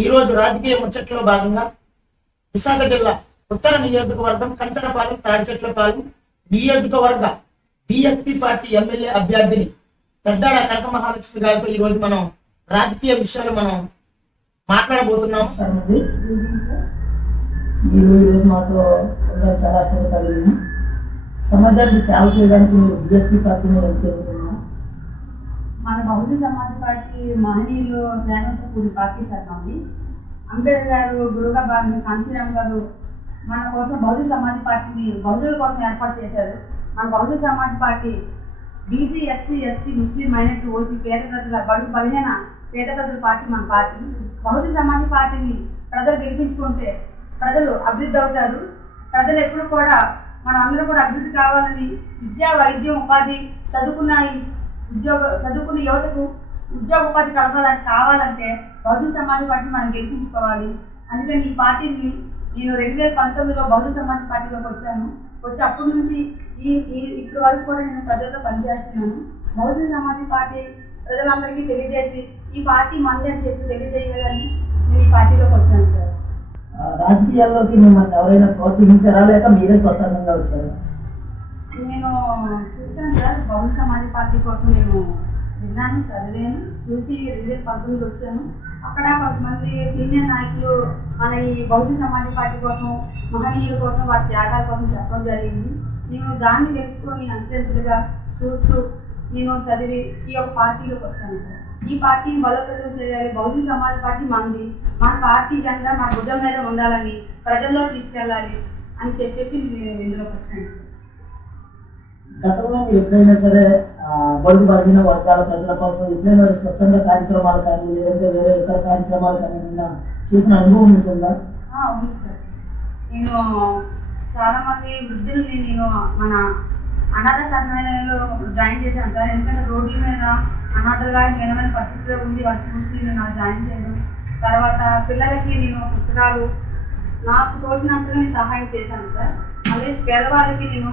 ఈ రోజు రాజకీయ ముచ్చట్లో భాగంగా విశాఖ జిల్లా ఉత్తర నియోజకవర్గం కంచరపాలెం తాడిచెట్లపాలెం నియోజకవర్గ బిఎస్పి పార్టీ ఎమ్మెల్యే అభ్యర్థిని పెద్దాడ కనక మహాలక్ష్మి గారితో ఈ రోజు మనం రాజకీయ విషయాలు మనం మాట్లాడబోతున్నాము. మీరు ఈరోజు మాతో చాలా సమాజానికి సేవ చేయడానికి మీరు బిఎస్పీ పార్టీని మన బహుజన సమాజ్ పార్టీ మహనీయులు జ్ఞానంతో కూడి పార్టీ సార్ మాది అంబేద్కర్ గారు గురుగా బాగా కాంశీరామ్ గారు మన కోసం బహుజన సమాజ్ పార్టీని బహుజనుల కోసం ఏర్పాటు చేశారు. మన Bahujan Samaj party BC SC ST Muslim minority OC పేద ప్రజల బడుగు బలహీన పేద ప్రజల పార్టీ మన పార్టీ. బహుజన సమాజ్ పార్టీని ప్రజలు గెలిపించుకుంటే ప్రజలు అభివృద్ధి అవుతారు. ప్రజలు ఎప్పుడు కూడా మనం అందరూ కూడా అభివృద్ధి కావాలని విద్యా వైద్యం ఉపాధి చదువుకున్నాయి. ఉద్యోగ చదువుకున్న యువతకు ఉద్యోగ ఉపాధి కలపాలని కావాలంటే బహుజన సమాజ్ పార్టీని మనం గెలిపించుకోవాలి. అందుకని ఈ పార్టీని నేను రెండు వేల పంతొమ్మిదిలో బహుజన సమాజ్ పార్టీలోకి వచ్చాను. వచ్చి అప్పటి నుంచి ఈ ఈ ఇప్పటి వరకు కూడా నేను ప్రజల్లో పనిచేస్తున్నాను. బహుజన సమాజ్ పార్టీ ప్రజలందరికీ తెలియజేసి ఈ పార్టీ మంది అని చెప్పి తెలియజేయాలని నేను ఈ పార్టీలోకి వచ్చాను సార్. రాజకీయాల్లోకి మిమ్మల్ని ఎవరైనా ప్రోత్సహించారా? లేక మీరే స్వతంత్రంగా వచ్చారా? నేను చూశాను సార్. బహుజన సమాజ్ పార్టీ కోసం నేను విన్నాను చదివాను చూసి రెండు వేల పంతొమ్మిది వచ్చాను. అక్కడ కొంతమంది సీనియర్ నాయకులు మన ఈ బహుజన సమాజ్ పార్టీ కోసం మహనీయుల కోసం వారి త్యాగాల కోసం చెప్పడం జరిగింది. నేను దాన్ని తెలుసుకొని అంచెలుగా చూస్తూ నేను చదివి ఈ యొక్క పార్టీలోకి వచ్చాను సార్. ఈ పార్టీని బలోపేతం చేయాలి. బహుజన సమాజ్ పార్టీ మంది. మన పార్టీ జెండా మా భుజం మీద ఉండాలని ప్రజల్లో తీసుకెళ్ళాలి అని చెప్పేసి నేను ఇందులోకి వచ్చాను గతంలో మీరు ఎప్పుడైనా సరే బడుగు బలహీన వర్గాల ప్రజల కోసం ఎప్పుడైనా స్వచ్ఛంద కార్యక్రమాలు కానీ లేదంటే వేరే ఇతర కార్యక్రమాలు కానీ ఏమైనా చేసిన అనుభవం ఉంటుందా సార్. నేను చాలా మంది వృద్ధుల్ని నేను మన అనాథ శరణాలయంలో జాయిన్ చేశాను సార్. ఎందుకంటే రోడ్ల మీద అనాథలుగా హీనమైన పరిస్థితిలో ఉంది వాటి చూసి నేను నాకు జాయిన్ చేయడం. తర్వాత పిల్లలకి నేను పుస్తకాలు నాకు తోచినంతగా నేను సహాయం చేశాను సార్. అదే పేదవాళ్ళకి నేను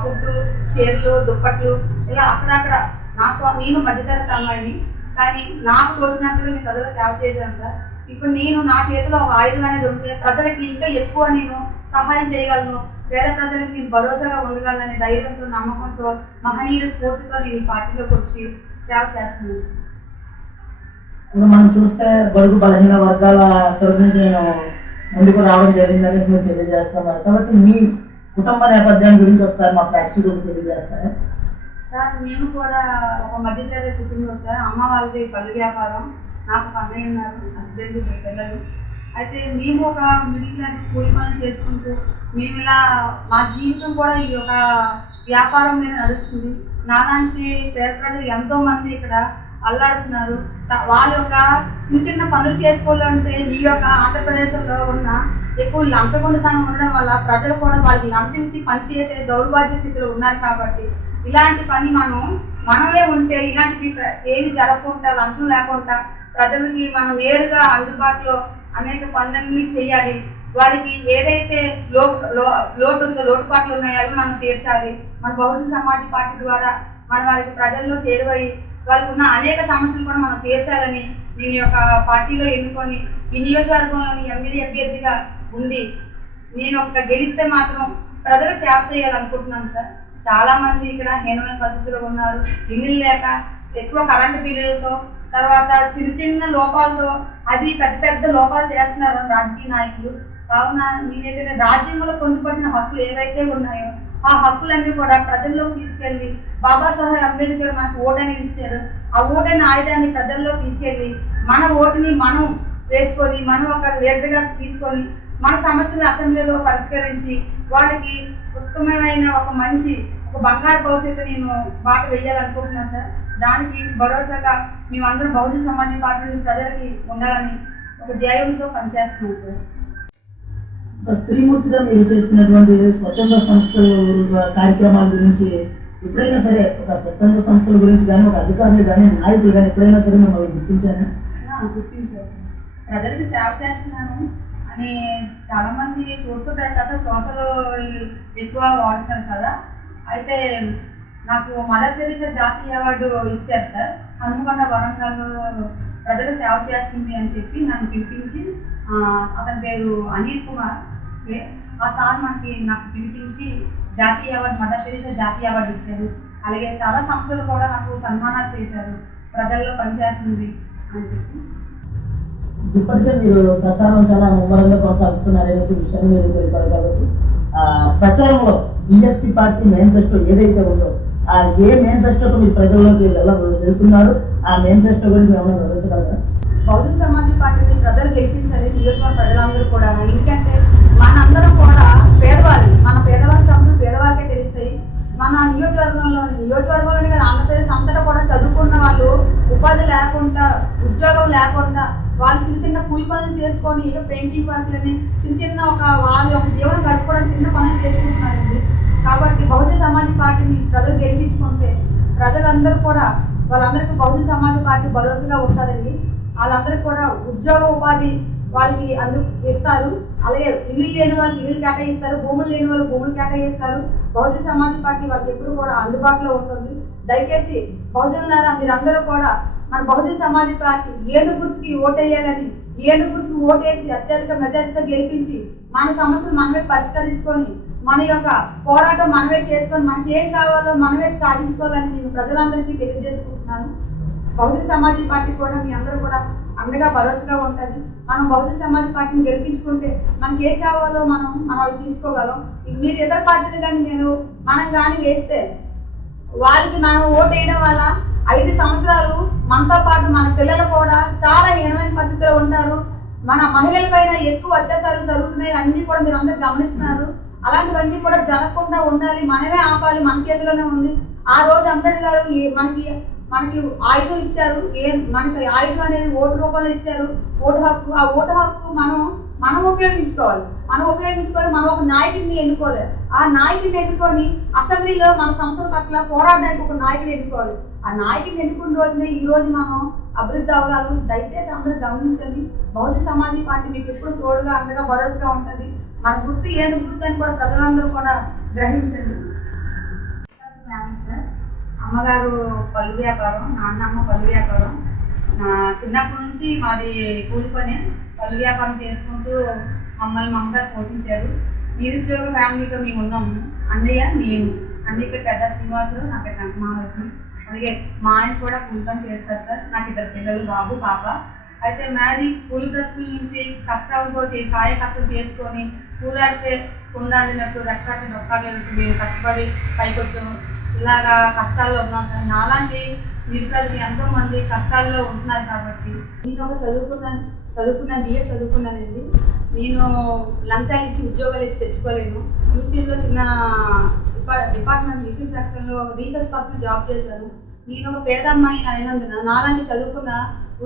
ఫుడ్ చీరలు దుప్పట్లు ఇలా అక్కడక్కడ నాకు నేను మధ్యతరగతి అమ్మాయిని. కానీ నాకు తోచినంతగా నేను ప్రజలకు సేవ చేశాను సార్. ఇప్పుడు నేను నా చేతిలో ఒక ఆయుధం అనేది ఉంటే ప్రజలకి ఇంకా ఎక్కువ నేను సహాయం చేయగలను. పేద ప్రజలకి నేను భరోసాగా ఉండగలననే ధైర్యంతో నమ్మకంతో మహనీయుల స్ఫూర్తితో నేను పార్టీలోకి వచ్చి సేవ చేస్తున్నాను. ఇప్పుడు మనం చూస్తే బడుగు బలహీన వర్గాల తరఫు నేను ముందుకు రావడం జరిగిందని మీరు తెలియజేస్తున్నారు. కాబట్టి మీ కుటుంబ నేపథ్యం గురించి ఒకసారి మా ప్రేక్షకులకు తెలియజేస్తారా? సార్ మేము కూడా ఒక మధ్యతరగతి కుటుంబం సార్. అమ్మ వాళ్ళది పళ్ళు వ్యాపారం నాకు ఒక అన్నయ్య ఉన్నారు హస్బెండ్ పిల్లలు. అయితే మేము ఒక మిడిల్ క్లాస్ కూలి పనులు చేసుకుంటూ మేము ఇలా మా జీవితం కూడా ఈ యొక్క వ్యాపారం మీద నడుస్తుంది. నాలాంటి పేద ప్రజలు ఎంతో మంది ఇక్కడ అల్లాడుతున్నారు. వాళ్ళ యొక్క చిన్న చిన్న పనులు చేసుకోవాలంటే ఈ యొక్క ఆంధ్రప్రదేశ్లో ఉన్న ఎక్కువ లంచగొండతనం ఉండడం వల్ల ప్రజలు కూడా వాళ్ళకి లంచించి పనిచేసే దౌర్భాగ్య స్థితిలో ఉన్నారు కాబట్టి ఇలాంటి పని మనం మనమే ఉంటే ఇలాంటివి ఏది జరగకుండా లంచం లేకుండా ప్రజలకి మనం నేరుగా అందుబాటులో అనేక పనులన్నీ చేయాలి. వారికి ఏదైతే లో లోటు ఉందో లోటుపాట్లు ఉన్నాయో అవి మనం తీర్చాలి. మన బహుజన సమాజ్ పార్టీ ద్వారా మన వారికి ప్రజల్లో చేరువై వాళ్ళకు ఉన్న అనేక సమస్యలు కూడా మనం తీర్చాలని నేను యొక్క పార్టీలో ఎన్నుకొని ఈ నియోజకవర్గంలోని ఎమ్మెల్యే అభ్యర్థిగా ఉంది నేను ఒక గెలిస్తే మాత్రం ప్రజలు సేవ చేయాలనుకుంటున్నాను సార్. చాలా మంది ఇక్కడ హీనమైన పరిస్థితుల్లో ఉన్నారు. ఇల్లు లేక ఎక్కువ కరెంటు బిల్లులతో తర్వాత చిన్న చిన్న లోపాలతో అది పెద్ద పెద్ద లోపాలు చేస్తున్నారు రాజకీయ నాయకులు. కావున నేనైతే రాజ్యాంగంలో పొందుపడిన హక్కులు ఏవైతే ఉన్నాయో ఆ హక్కులన్నీ కూడా ప్రజల్లోకి తీసుకెళ్ళి బాబాసాహెబ్ అంబేద్కర్ మనకు ఓటని ఇచ్చారు. ఆ ఓటైన ఆయుధాన్ని ప్రజల్లో తీసుకెళ్ళి మన ఓటుని మనం వేసుకొని మనం ఒక లీడర్గా తీసుకొని మన సమస్యలు అసెంబ్లీలో పరిష్కరించి వాళ్ళకి ఉత్తమమైన ఒక మంచి ఒక బంగారు భవిష్యత్తు నేను బాట వేయాలనుకుంటున్నాను సార్. దానికి భరోసాగా మేమందరం బహుజన సమాజ పార్టీ ప్రజలకి ఉండాలని ఒక ధ్యేయంతో పనిచేస్తున్నాం సార్. స్త్రీమూర్తిగా మీరు చేస్తున్నటువంటి స్వచ్ఛంద సంస్థలు కార్యక్రమాల గురించి ఎప్పుడైనా సరే ఒక స్వచ్ఛంద సంస్థల గురించి కానీ ఒక అధికారులు కానీ నాయకులు కానీ ఎప్పుడైనా సరే మిమ్మల్ని గుర్తించాను గుర్తించారు. ప్రజలకు సేవ చేస్తున్నాను అని చాలా మంది చూస్తుంటారు కదా శ్వాసలు ఎక్కువ వాడుతారు కదా. అయితే నాకు మదర్ తెలిసే జాతీయ అవార్డు ఇచ్చారు సార్. హనుమకొండ వరంగల్ ప్రజలు సేవ చేస్తుంది అని చెప్పి నన్ను పిలిపించి అతని పేరు అనిల్ కుమార్. ఓకే. ఆ సార్ మనకి నాకు పిలిపించి జాతీయ అవార్డు మదర్ తెరీసా జాతీయ అవార్డు ఇచ్చారు. అలాగే చాలా సంస్థలు కూడా నాకు సన్మానాలు చేశారు. ప్రజల్లో పనిచేస్తుంది అని చెప్పి. ఇప్పటికే మీరు ప్రచారం చాలా ముమ్మరంగా కొనసాగిస్తున్నారనే విషయాన్ని మీరు తెలిపారు కాబట్టి. ప్రచారంలో ఈఎస్పీ పార్టీ మేనిఫెస్టో ఏదైతే ఉందో ఆ ఏ మేనిఫెస్టోతో మీరు ప్రజల్లోకి వెళ్ళ వెళ్తున్నారు? ఆ మేనిఫెస్టో గురించి ఏమైనా వివరించగలరా? బహుజన సమాజ్ పార్టీని ప్రజలు గెలిపించాలి నియోజకవర్గ ప్రజలందరూ కూడా. ఎందుకంటే మనందరం కూడా పేదవాళ్ళు మన పేదవాళ్ళ సమస్యలు పేదవాళ్ళకే తెలుస్తాయి. మన నియోజకవర్గంలో నియోజకవర్గంలోనే కదా ఆంధ్రప్రదేశ్ అంతటా కూడా చదువుకున్న వాళ్ళు ఉపాధి లేకుండా ఉద్యోగం లేకుండా వాళ్ళు చిన్న చిన్న కూలి పనులు చేసుకొని పెయింటింగ్ వర్క్లని చిన్న చిన్న ఒక వాళ్ళ యొక్క జీవనం గడుపుకోవడం చిన్న పనులు చేసుకుంటున్నారండి. కాబట్టి బహుజన సమాజ్ పార్టీని ప్రజలు గెలిపించుకుంటే ప్రజలందరూ కూడా వాళ్ళందరికీ బహుజన సమాజ్ పార్టీ భరోసాగా ఉంటుందండి. వాళ్ళందరికీ కూడా ఉద్యోగ ఉపాధి వాళ్ళకి అందరూ ఇస్తారు. అలాగే ఇల్లు లేని వాళ్ళకి ఇల్లు కేటాయిస్తారు భూములు లేని వాళ్ళు భూములు కేటాయిస్తారు. బహుజన సమాజ్ పార్టీ వాళ్ళకి ఎప్పుడు కూడా అందుబాటులో ఉంటుంది. దయచేసి బహుజనులారా మీరందరూ కూడా మన బహుజన సమాజ్ పార్టీ ఏడు గుర్తుకి ఓటేయాలని ఏడు గుర్తుకి ఓటేసి అత్యధిక మెజార్టీతో గెలిపించి మన సమస్యలు మనమే పరిష్కరించుకొని మన యొక్క పోరాటం మనమే చేసుకొని మనకి ఏం కావాలో మనమే సాధించుకోవాలని నేను ప్రజలందరికీ తెలియజేసుకుంటున్నాను. బహుజన సమాజ్ పార్టీ కూడా మీ అందరూ కూడా అండగా భరోసాగా ఉంటుంది. మనం బహుజన సమాజ్ పార్టీని గెలిపించుకుంటే మనకి ఏం కావాలో మనం మనం అవి తీసుకోగలం. మీరు ఇతర పార్టీలు కానీ నేను మనం కానీ వేస్తే వాళ్ళకి మనం ఓటు వేయడం వల్ల ఐదు సంవత్సరాలు మనతో పాటు మన పిల్లలు కూడా చాలా హీనమైన పరిస్థితిలో ఉంటారు. మన మహిళల పైన ఎక్కువ అత్యాచారాలు జరుగుతున్నాయి. అన్ని కూడా మీరు అందరూ గమనిస్తున్నారు. అలాంటివన్నీ కూడా జరగకుండా ఉండాలి. మనమే ఆపాలి. మన చేతిలోనే ఉంది. ఆ రోజు అంబేద్కర్ గారు ఈ- మనకి మనకి ఆయుధం ఇచ్చారు. ఏ మనకి ఆయుధం అనేది ఓటు రూపంలో ఇచ్చారు. ఓటు హక్కు ఆ ఓటు హక్కు మనం మనం ఉపయోగించుకోవాలి. మనం ఉపయోగించుకొని మనం ఒక నాయకుడిని ఎన్నుకోవాలి. ఆ నాయకుడిని ఎన్నుకొని అసెంబ్లీలో మన సంస్థల పట్ల పోరాడడానికి ఒక నాయకుడిని ఎన్నుకోవాలి. ఆ నాయకుడిని ఎన్నుకున్న రోజునే ఈ రోజు మనం అభివృద్ధి అవగాలు దయచేసి అందరూ గమనించండి. బౌద్ధ సమాజ పార్టీ మీకు ఎప్పుడు తోడుగా అండగా భరోసాగా ఉంటుంది. మన గుర్తు ఏది గుర్తు అని కూడా ప్రజలందరూ కూడా గ్రహించండి. అమ్మగారు పళ్ళు వ్యాపారం నాన్నమ్మ పళ్ళు వ్యాపారం. నా చిన్నప్పటి నుంచి మాది కూలి పని. పళ్ళు వ్యాపారం చేసుకుంటూ మమ్మల్ని మా అమ్మగారు పోషించారు. నిరుద్యోగ ఫ్యామిలీతో మేము ఉన్నాము అన్నయ్య నేను. అన్నయ్య పెద్ద శ్రీనివాసులు నా పెద్ద మహాలక్ష్మి. అలాగే మా ఆయన కూడా కూలి పని చేస్తారు సార్. నాకు ఇద్దరు పిల్లలు బాబు పాప. అయితే మాది కూలి బ్రతుకుల నుంచి కష్టాలతో కాయ కష్టం చేసుకొని కూలాడితే కుండాడినట్టు రెక్కటి నొక్కాడినట్టు మేము కష్టపడి పైకి వచ్చాము. ఇలాగా కష్టాల్లో ఉన్నాం. నాలాంటి నిరుపేదలు ఎంతో మంది కష్టాల్లో ఉంటున్నారు కాబట్టి నేను ఒక చదువుకున్నాను చదువుకున్నాను బిఏ చదువుకున్నానండి నేను లంచాలు ఇచ్చి ఉద్యోగాలు ఇచ్చి తెచ్చుకోలేను. యూసీలో చిన్న డిపార్ట్మెంట్ రీసెర్చ్ సెక్షన్లో రీసెర్చ్ పర్సన్ జాబ్ చేశాను. నేను ఒక పేద అమ్మాయి అయినందున నాలాంటి చదువుకున్న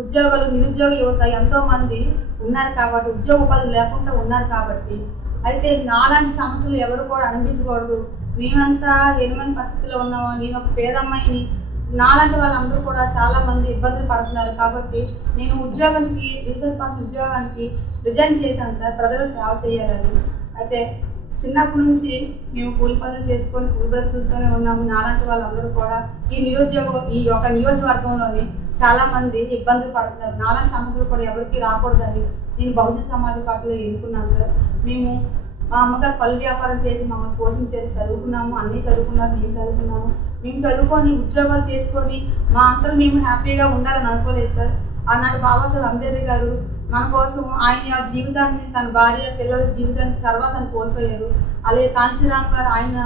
ఉద్యోగాలు నిరుద్యోగ యువత ఎంతో మంది ఉన్నారు కాబట్టి ఉద్యోగ ఉపాధి లేకుండా ఉన్నారు కాబట్టి అయితే నాలాంటి సమస్యలు ఎవరు కూడా అనిపించకూడదు. మేమంతా ఎనిమిది పరిస్థితిలో ఉన్నాము. నేను ఒక పేదమ్మాయిని నాలాంటి వాళ్ళందరూ కూడా చాలా మంది ఇబ్బందులు పడుతున్నారు కాబట్టి నేను ఉద్యోగానికి రీసెర్చ్ పాస్ ఉద్యోగానికి రిజైన్ చేశాను సార్. ప్రజలు సేవ చేయాలని. అయితే చిన్నప్పటి నుంచి మేము కూలి పనులు చేసుకొని కూలిబ్రతులతోనే ఉన్నాము. నాలాంటి వాళ్ళందరూ కూడా ఈ నియోజకవర్గం ఈ యొక్క నియోజకవర్గంలోని చాలా మంది ఇబ్బందులు పడుతున్నారు. నాలాంటి సమస్యలు కూడా ఎవరికి రాకూడదని నేను బహుజన సమాజ పార్టీలో ఎన్నుకున్నాను సార్. మేము మా అమ్మగారు పళ్ళు వ్యాపారం చేసి మమ్మల్ని పోషించేది చదువుకున్నాము అన్నీ చదువుకున్నారు మేము చదువుకున్నాము. మేము చదువుకొని ఉద్యోగాలు చేసుకొని మా అందరూ మేము హ్యాపీగా ఉండాలని అనుకోలేదు సార్. ఆనాడు బాబాసాహెబ్ అంబేద్కర్ గారు మన కోసం ఆయన జీవితాన్ని తన భార్య పిల్లల జీవితాన్ని తర్వాత కోల్పోయారు. అలాగే కాంచీరామ్ గారు ఆయన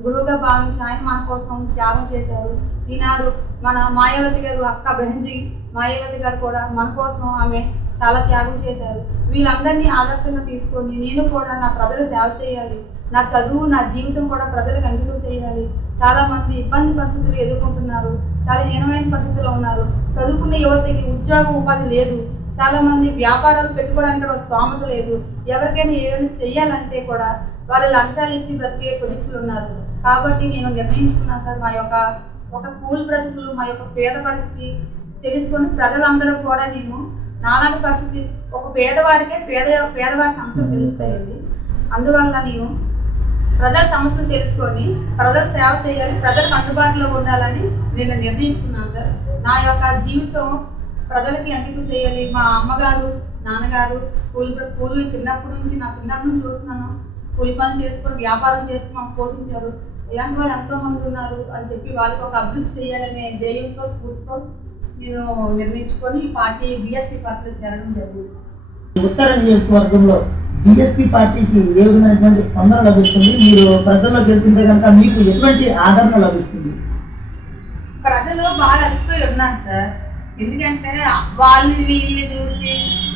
గురువుగా భావించి ఆయన మన కోసం త్యాగం చేశారు. ఈనాడు మన మాయావతి గారు అక్క బెహంజీ మాయావతి గారు కూడా మన కోసం ఆమె చాలా త్యాగం చేశారు. వీళ్ళందరినీ ఆదర్శంగా తీసుకొని నేను కూడా నా ప్రజలు సేవ చేయాలి. నా చదువు నా జీవితం కూడా ప్రజలకు అంకితం చేయాలి. చాలా మంది ఇబ్బంది పరిస్థితులు ఎదుర్కొంటున్నారు. చాలా హీనమైన పరిస్థితుల్లో ఉన్నారు. చదువుకున్న యువతకి ఉద్యోగ ఉపాధి లేదు. చాలా మంది వ్యాపారాలు పెట్టుకోవడానికి కూడా స్తోమత లేదు. ఎవరికైనా ఏదైనా చేయాలంటే కూడా వాళ్ళు లంచాలు ఇచ్చి బ్రతికే పొజిషన్లు ఉన్నారు. కాబట్టి నేను నిర్ణయించుకున్నాను సార్ మా యొక్క ఒక కూల్ బ్రతుకులు మా యొక్క పేద పరిస్థితి తెలుసుకొని ప్రజలందరూ కూడా నేను నాలాంటి పరిస్థితి ఒక పేదవాడికే పేద పేదవాడి సమస్యలు తెలుస్తాయండి. అందువల్ల నేను ప్రజల సమస్యలు తెలుసుకొని ప్రజల సేవ చేయాలి ప్రజలకు అందుబాటులో ఉండాలని నేను నిర్ణయించుకున్నాను సార్. నా యొక్క జీవితం ప్రజలకి అంకితం చేయాలి? మా అమ్మగారు నాన్నగారు కూలి కూలి చిన్నప్పటి నుంచి నా చిన్నప్పటి నుంచి చూస్తున్నాను. కూలి పని చేసుకొని వ్యాపారం చేసుకుని మాకు పోషించారు. ఇలాంటి వాళ్ళు ఎంతోమంది ఉన్నారు అని చెప్పి వాళ్ళకి ఒక అభివృద్ధి చేయాలనే ధ్యేయంతో స్ఫూర్తితో నేను నిర్ణయించుకొని పార్టీ బిఎస్పీ పార్టీలో చేరడం జరిగింది. ఉత్తర నియోజకవర్గంలో బిఎస్పీ పార్టీకి ఏ విధమైనటువంటి స్పందన లభిస్తుంది? మీరు ప్రజల్లో గెలిపితే కనుక మీకు ఎటువంటి ఆదరణ లభిస్తుంది? ప్రజలు బాగా అలసిపోయి ఉన్నారు సార్. ఎందుకంటే వాళ్ళని వీళ్ళని చూసి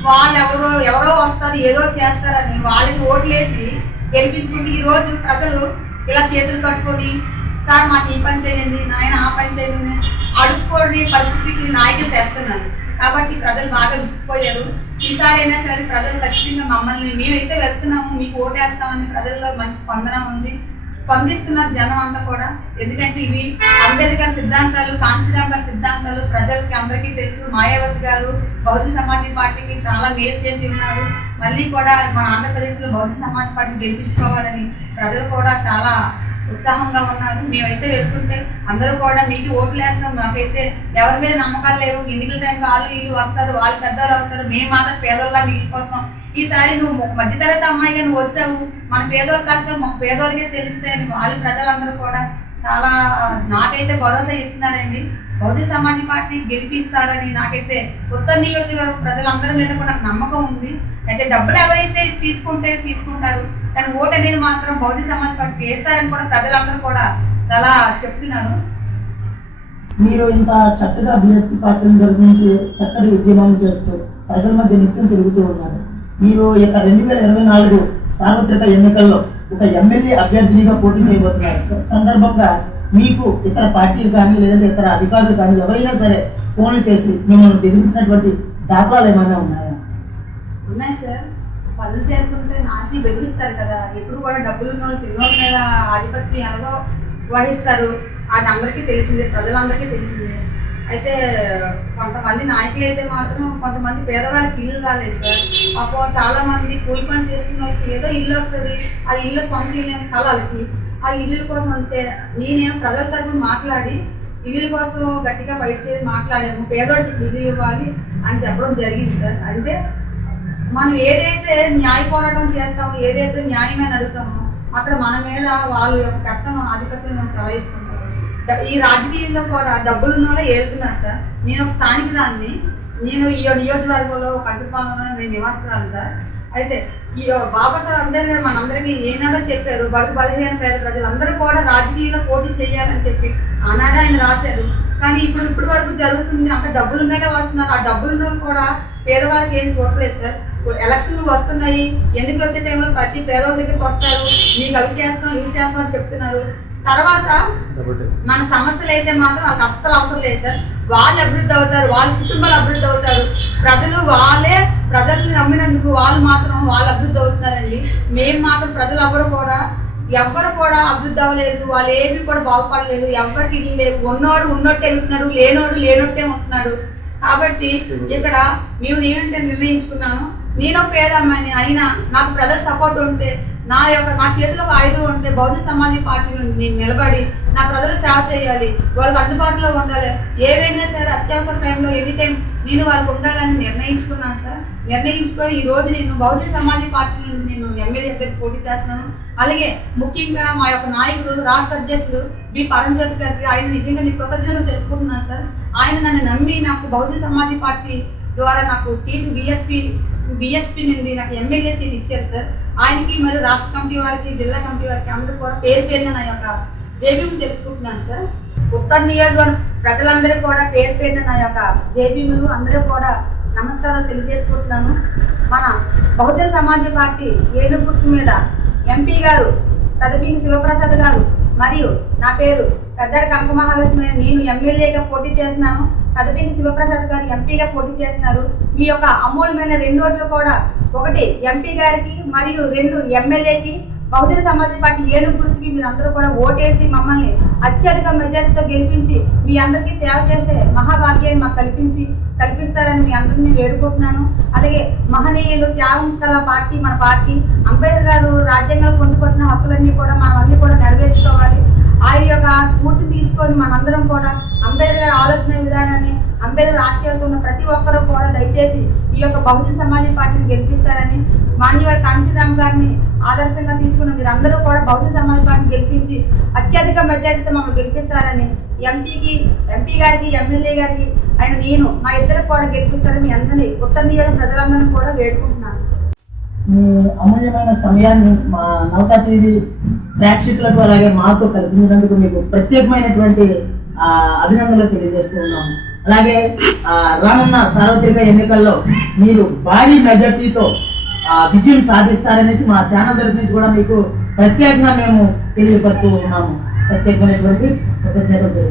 వాళ్ళు ఎవరో ఎవరో వస్తారు ఏదో చేస్తారని వాళ్ళకి ఓట్లేసి గెలిపించుకుంటే ఈ రోజు ప్రజలు ఇలా చేతులు కట్టుకొని సార్ మాకు ఈ పని చేయండి నాయన ఆ పని చేయండి అడుక్కోని పరిస్థితికి నాయకులు తెస్తున్నారు. కాబట్టి ప్రజలు బాగా విసిగిపోయారు. ఈసారి అయినా సరే ప్రజలు ఖచ్చితంగా మమ్మల్ని మేమైతే వెళ్తున్నాము మీకు ఓటేస్తామని ప్రజల్లో మంచి స్పందన ఉంది. స్పందిస్తున్నారు జనం అంతా కూడా ఎందుకంటే ఇవి అంబేద్కర్ సిద్ధాంతాలు కాంచీరామ్ సిద్ధాంతాలు ప్రజలకి అందరికీ తెలుసు. మాయావతి గారు బౌద్ధ సమాజ్ పార్టీకి చాలా మేలు చేసి ఉన్నారు. మళ్ళీ కూడా మన ఆంధ్రప్రదేశ్లో బహుజన బౌద్ధ సమాజ్ పార్టీ గెలిపించుకోవాలని ప్రజలు కూడా చాలా ఉత్సాహంగా ఉన్నారు. మేమైతే వెళ్తుంటే అందరూ కూడా మీకు ఓట్లు వేస్తాం. మాకైతే ఎవరి మీద నమ్మకాలు లేవు. ఎన్నికల టైం వాళ్ళు వీళ్ళు వస్తారు వాళ్ళు పెద్దవాళ్ళు అవుతారు. మేము మాత్రం పేదోళ్ళ మిగిలిపోతాం. ఈసారి నువ్వు మధ్యతరగతి అమ్మాయిగా నువ్వు వచ్చావు. మన పేదోళ్ళ కష్టం మాకు పేదోళ్ళకే తెలుస్తాయని వాళ్ళు ప్రజలందరూ కూడా చాలా నాకైతే భరోసా ఇస్తున్నారండి. బౌద్ధ సమాజ్ పార్టీ గెలిపిస్తారని నాకైతే ఉత్తర నియోజకవర్గ ప్రజలందరి మీద కూడా నమ్మకం ఉంది. అయితే డబ్బులు ఎవరైతే తీసుకుంటే తీసుకుంటారు కానీ ఓటు అనేది మాత్రం బౌద్ధ సమాజ్ పార్టీ వేస్తారని కూడా ప్రజలందరూ కూడా చాలా చెప్తున్నారు మీరు ఇంత చక్కగా బిఎస్పీ పార్టీని నిర్మించి చక్కటి ఉద్యమం చేస్తూ ప్రజల మధ్య నిత్యం తిరుగుతూ ఉన్నారు. మీరు ఇక రెండు వేల ఇరవై నాలుగు సార్వత్రిక ఎన్నికల్లో ఒక ఎమ్మెల్యే అభ్యర్థినిగా పోటీ చేయబోతున్నారు. సందర్భంగా మీకు ఇతర పార్టీలు కానీ లేదంటే ఇతర అధికారులు కానీ ఎవరైనా సరే ఫోన్లు చేసి మిమ్మల్ని బెదిరించినటువంటి దాఖలాలు ఏమైనా ఉన్నాయా? ఉన్నాయి సార్. పనులు చేస్తుంటే నాటిని బెదిరిస్తారు కదా. ఎప్పుడు కూడా డబ్బులు ఉన్న వాళ్ళు సినిమా మీద ఆధిపత్యం ఎలాగో వహిస్తారు. అది అందరికీ తెలిసిందే ప్రజలందరికీ తెలిసిందే. అయితే కొంతమంది నాయకులు అయితే మాత్రం కొంతమంది పేదవాళ్ళకి ఇల్లు రాలేదు సార్. పాపం చాలా మంది కూలి పని చేసుకున్న వాళ్ళకి ఏదో ఇల్లు వస్తుంది. ఆ ఇల్లు సొంత ఇల్లు అని ఆ ఇల్లు కోసం అంతే నేనేం ప్రజల తరఫున మాట్లాడి ఇల్లు కోసం గట్టిగా ఫైట్ చేసి మాట్లాడాము పేదోడికి ఇల్లు ఇవ్వాలి అని చెప్పడం జరిగింది సార్. అంటే మనం ఏదైతే న్యాయ పోరాటం చేస్తామో ఏదైతే న్యాయమే అడుగుతామో అక్కడ మన మీద వాళ్ళు యొక్క కష్టం ఆధిపత్యం చలాయిస్తుంటారు ఈ రాజకీయంలో కూడా డబ్బులు ఉన్న ఏలుతున్నారు సార్. నేను ఒక స్థానికురాన్ని నేను ఈ నియోజకవర్గంలో ఒక అంటుపాలెంలో నేను నివాసురాలు సార్. అయితే ఈ బాబా బాబాసాహెబ్ అంబేద్కర్ మనందరికీ ఏనాడో చెప్పారు బడుగు బలహీన పేద ప్రజలందరూ కూడా రాజకీయంలో పోటీ చేయాలని చెప్పి ఆనాడే ఆయన రాశారు. కానీ ఇప్పుడు ఇప్పటి వరకు జరుగుతుంది అక్కడ డబ్బులు ఉన్నాయో వస్తున్నారు ఆ డబ్బులు కూడా పేదవాళ్ళకి ఏం చూడలేదు సార్. ఎలక్షన్లు వస్తున్నాయి ఎన్నికలు వచ్చే టైంలో ప్రతి పేదవాళ్ళ దగ్గరికి వస్తారు మీకు అవి చేస్తాం ఇవి చేస్తాం అని చెప్తున్నారు. తర్వాత మన సమస్యలు అయితే మాత్రం వాళ్ళకి అస్సలు అవసరం లేదు సార్. వాళ్ళు అభివృద్ధి అవుతారు వాళ్ళ కుటుంబాలు అభివృద్ధి అవుతారు. ప్రజలు వాళ్ళే ప్రజల్ని నమ్మినందుకు వాళ్ళు మాత్రం వాళ్ళు అభివృద్ధి అవుతున్నారండి. మేము మాత్రం ప్రజలు ఎవరు కూడా ఎవ్వరు కూడా అభివృద్ధి అవ్వలేదు వాళ్ళు ఏమి కూడా బాగుపడలేదు. ఎవరికి ఇల్లు లేవు ఉన్నోడు ఉన్నట్టే వెళ్తున్నాడు లేనోడు లేనట్టే ఉంటున్నాడు. కాబట్టి ఇక్కడ మేము నేనంటే నిర్ణయించుకున్నాను నేను ఒక అయినా నాకు ప్రజల సపోర్ట్ ఉంటే నా యొక్క నా చేతిలో ఒక ఆయుధం ఉంటే బహుజన సమాజ పార్టీ నేను నిలబడి నా ప్రజలు సేవ చేయాలి వాళ్ళకి అందుబాటులో ఉండాలి. ఏవైనా సరే అత్యవసర టైంలో ఎనీ టైం నేను వాళ్ళకి ఉండాలని నిర్ణయించుకున్నాను సార్. నిర్ణయించుకొని ఈ రోజు నేను బౌద్ధ సమాజ పార్టీ నుండి నేను ఎమ్మెల్యే అభ్యర్థి పోటీ చేస్తున్నాను. అలాగే ముఖ్యంగా మా యొక్క నాయకుడు రాష్ట్ర అధ్యక్షుడు బి. పరంజ్యోతి గారికి ఆయన నిజంగా నీ కృతజ్ఞతలు తెలుపుకుంటున్నాను సార్. ఆయన నన్ను నమ్మి నాకు బౌద్ధ సమాజ పార్టీ ద్వారా నాకు సీటు బిఎస్పీ బిఎస్పీ నుండి నాకు ఎమ్మెల్యే సీట్ ఇచ్చారు సార్. ఆయనకి మరియు రాష్ట్ర కమిటీ వారికి జిల్లా కమిటీ వారికి అందరూ కూడా పేరు పేరున నా యొక్క జేబీఎం తెలుపుకుంటున్నాను సార్. ఉత్తర నియోజకవర్గం ప్రజలందరూ కూడా పేరు పేరున నా యొక్క జేబీఎంలు అందరూ కూడా నమస్కారం తెలియజేసుకుంటున్నాను. మన బహుజన సమాజ పార్టీ ఏనుగు మీద ఎంపీ గారు తదపీకి శివప్రసాద్ గారు మరియు నా పేరు పెద్దారి కనక మహాలక్ష్మి నేను ఎమ్మెల్యేగా పోటీ చేస్తున్నాను. తదుపరి శివప్రసాద్ గారు ఎంపీగా పోటీ చేస్తున్నారు. మీ యొక్క అమూల్యమైన రెండు ఓట్లు కూడా ఒకటి ఎంపీ గారికి మరియు రెండు ఎమ్మెల్యేకి బహుజన సమాజ్ పార్టీ ఏనుగు గుర్తుకి మీరు అందరూ కూడా ఓటేసి మమ్మల్ని అత్యధిక మెజార్టీతో గెలిపించి మీ అందరికీ సేవ చేసే మహాభాగ్యాన్ని మాకు కల్పించి కల్పిస్తారని మీ అందరినీ వేడుకుంటున్నాను. అలాగే మహనీయులు త్యాగం కల పార్టీ మన పార్టీ. అంబేద్కర్ గారు రాజ్యాంగంలో పొందుపరిచిన హక్కులన్నీ కూడా మనం అన్ని కూడా నెరవేర్చుకోవాలి. ఆయన యొక్క స్ఫూర్తి తీసుకొని మనందరం కూడా అంబేద్కర్ గారి ఆలోచన విధానాన్ని అంబేద్కర్ ఆశయాలతో ఉన్న ప్రతి ఒక్కరూ కూడా దయచేసి ఈ యొక్క బహుజన సమాజ పార్టీని గెలిపిస్తారని మాన్యవారి కాంశీరామ్ గారిని ఆదర్శంగా తీసుకున్న మీరు అందరూ కూడా బహుజన సమాజ్ పార్టీని గెలిపించి అత్యధిక మెజారిటీతో మమ్మల్ని గెలిపిస్తారని ఎంపీకి ఎంపీ గారికి ఎమ్మెల్యే గారికి ఆయన నేను మా ఇద్దరు కూడా గెలిపిస్తారని మీ అందరినీ ఉత్తర నియోజక ప్రజలందరినీ కూడా వేడుకుంటున్నాను. మీ అమూల్యమైన సమయాన్ని మా నవతా టీవీ ప్రేక్షకులకు అలాగే మాకు కల్పించినందుకు మీకు ప్రత్యేకమైనటువంటి అభినందనలు తెలియజేస్తూ ఉన్నాము. అలాగే రానున్న సార్వత్రిక ఎన్నికల్లో మీరు భారీ మెజార్టీతో విజయం సాధిస్తారనేసి మా ఛానల్ తరఫు నుంచి కూడా మీకు ప్రత్యేకంగా మేము తెలియపరుస్తూ ఉన్నాము. ప్రత్యేకమైనటువంటి కృతజ్ఞతలు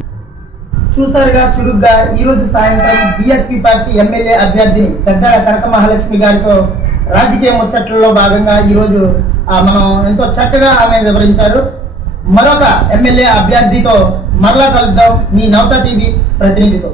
చూసారుగా చురుగ్గా ఈరోజు సాయంత్రం బీఎస్పీ పార్టీ ఎమ్మెల్యే అభ్యర్థిని పెద్ద కనక మహాలక్ష్మి గారితో రాజకీయ ముచ్చట్లలో భాగంగా ఈ రోజు మనం ఎంతో చక్కగా ఆమె వివరించారు. మరొక ఎమ్మెల్యే అభ్యర్థితో మరలా కలుద్దాం మీ నవత టీవీ ప్రతినిధితో.